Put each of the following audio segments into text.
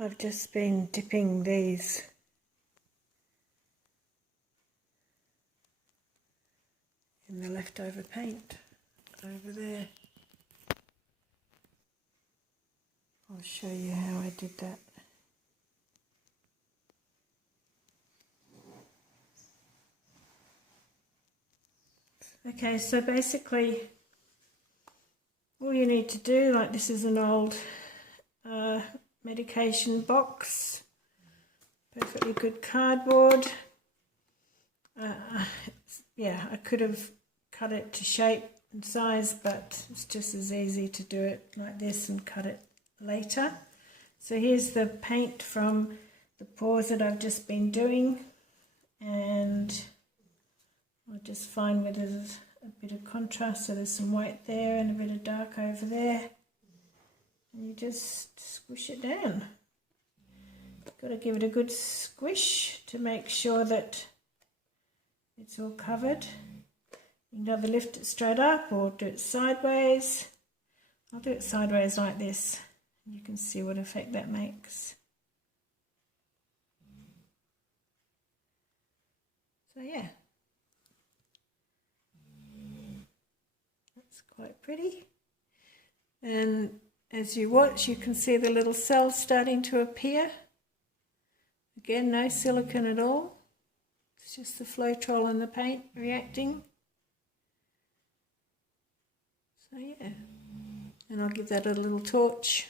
I've just been dipping these in the leftover paint over there. I'll show you how I did that. Okay, so basically all you need to do, like this is an old medication box, perfectly good cardboard. Yeah, I could have cut it to shape and size, but it's just as easy to do it like this and cut it later. So here's the paint from the pours that I've just been doing, and I'll just find where there's a bit of contrast, so there's some white there and a bit of dark over there, and you just squish it down. Got to give it a good squish to make sure that it's all covered. You can either lift it straight up or do it sideways. I'll do it sideways like this. You can see what effect that makes. So yeah, that's quite pretty. And as you watch, you can see the little cells starting to appear. Again, no silicone at all. It's just the Floetrol and the paint reacting. So yeah, and I'll give that a little torch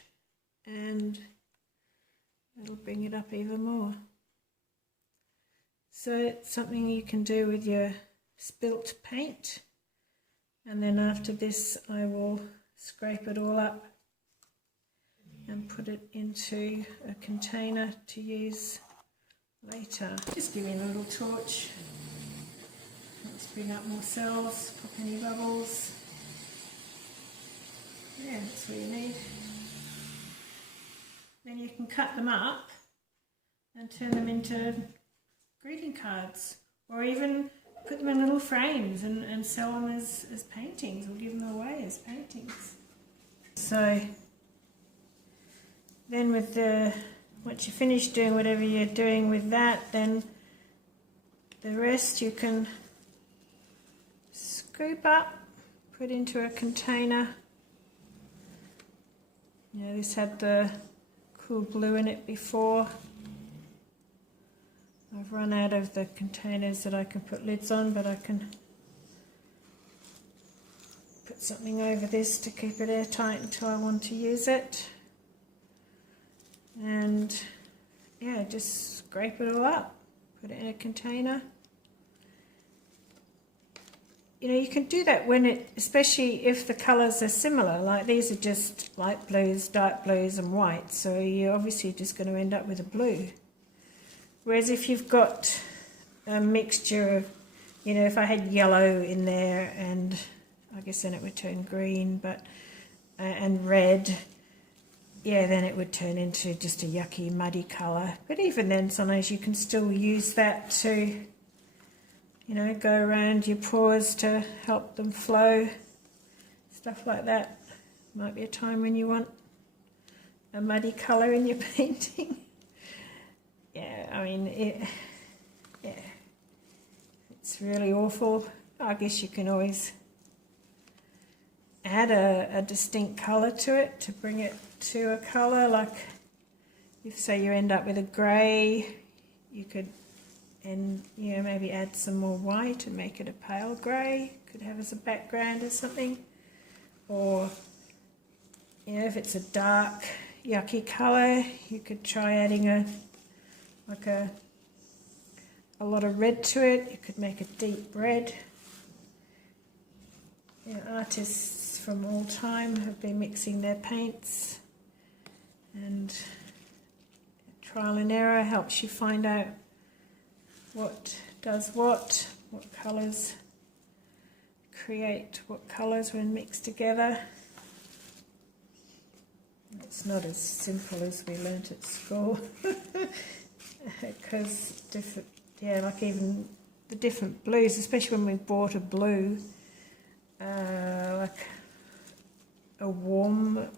and it'll bring it up even more. So it's something you can do with your spilt paint, and then after this I will scrape it all up and put it into a container to use later. Just give it a little torch. Let's bring up more cells, pop any bubbles. Yeah, that's what you need. Then you can cut them up and turn them into greeting cards, or even put them in little frames and sell them as paintings, or give them away as paintings. So then with once you finish doing whatever you're doing with that, then the rest you can scoop up, put into a container. You know, this had the cool blue in it before. I've run out of the containers that I can put lids on, but I can put something over this to keep it airtight until I want to use it. And yeah, just scrape it all up, put it in a container. You know, you can do that when especially if the colours are similar, like these are just light blues, dark blues and white, so you're obviously just going to end up with a blue. Whereas if you've got a mixture of, you know, if I had yellow in there, and I guess then it would turn green, but and red, yeah, then it would turn into just a yucky, muddy colour. But even then, sometimes you can still use that to, you know, go around your pores to help them flow, stuff like that. Might be a time when you want a muddy colour in your painting. Yeah, I mean, yeah, it's really awful. I guess you can always add a distinct colour to it to bring it to a colour. Like if, say, you end up with a grey, you could, and you know, maybe add some more white and make it a pale grey. Could have as a background or something. Or, you know, if it's a dark, yucky colour, you could try adding a lot of red to it. You could make a deep red. You know, artists from all time have been mixing their paints, and trial and error helps you find out what does what colours create what colours when mixed together. It's not as simple as we learnt at school. Because different, yeah, like even the different blues, especially when we bought a blue, like a warm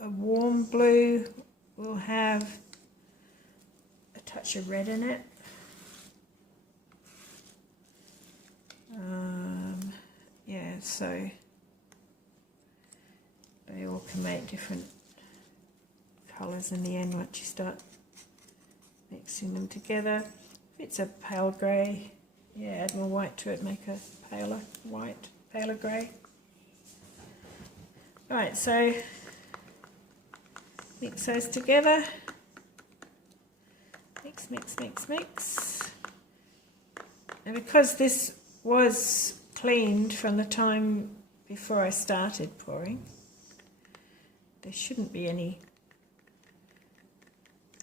blue will touch of red in it. Yeah, so they all can make different colours in the end once you start mixing them together. If it's a pale grey, yeah, add more white to it, make a paler white, paler grey. Right, so mix those together. Mix, mix, mix, mix. And because this was cleaned from the time before I started pouring, there shouldn't be any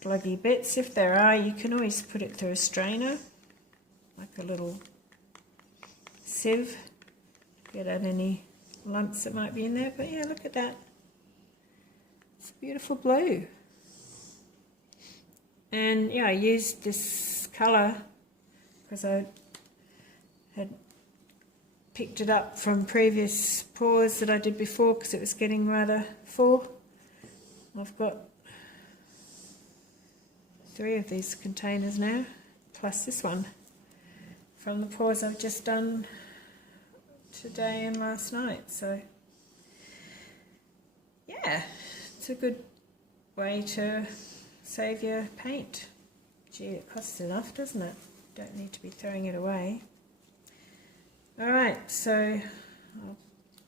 gluggy bits. If there are, you can always put it through a strainer, like a little sieve, get out any lumps that might be in there. But yeah, look at that. It's a beautiful blue. And yeah, I used this colour because I had picked it up from previous pours that I did before because it was getting rather full. I've got 3 of these containers now, plus this one from the pours I've just done today and last night. So yeah, it's a good way to save your paint. Gee, it costs enough, doesn't it? Don't need to be throwing it away. Alright, so I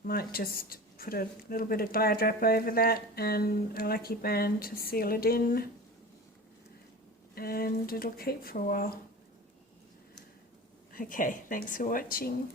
might just put a little bit of Glad Wrap over that and a lucky band to seal it in, and it'll keep for a while. Okay, thanks for watching.